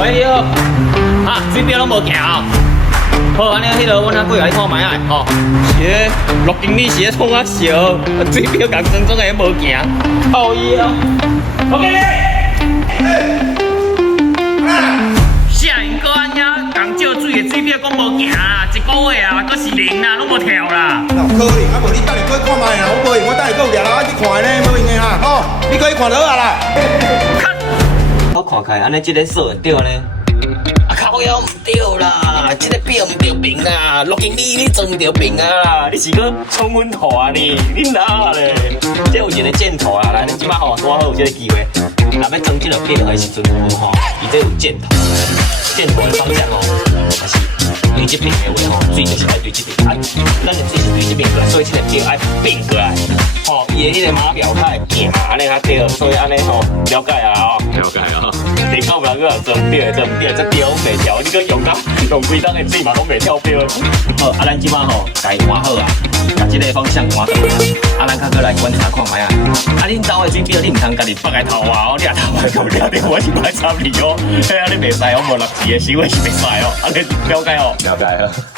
喂，你好，啊，水表拢无行哦。好，安尼迄个，阮阿贵来看卖啊，吼，是咧陆经理是咧创啊笑，水表共装装个无行，后伊哦。OK。下因哥安遐共借水的水表讲无行啊，一个月啊，搁是零啦，拢无跳啦。哪有可能？啊，无你等下过去看卖啊，我无用，我等下搁有掠啦，我去看呢，无用的啦，吼，你可以看落啊啦。我看开，安尼即个数会对呢？啊，靠腰唔对啦，即个表唔对平啊，陆经理你装唔对平啊，你是搁冲阮团呢？你哪咧？这有一个箭头啊，来，你即摆吼拄好有这个机会，若要装即个表的时阵吼，伊这有箭头，箭头的方向哦，还是对即边的话吼，水就是爱对即边，啊，咱的水是对即边过来，所以即个表爱变过来，吼，伊的迄个码表它会变嘛，安尼较对，所以安尼吼，了解啊哦，了解啊。你讲不人个装表，装表，这表袂跳，你个用规档的水嘛拢袂跳表。好，啊，咱即摆吼，家换好啊，把即个方向换倒啊，啊，咱较过来观察看卖啊。啊，恁兜的水表你唔通家己放在头啊，哦，你啊头啊咁了着，我是不爱插你哦。嘿啊，你袂使哦，无6字的收的是袂使哦，啊，你了解哦？了解啊。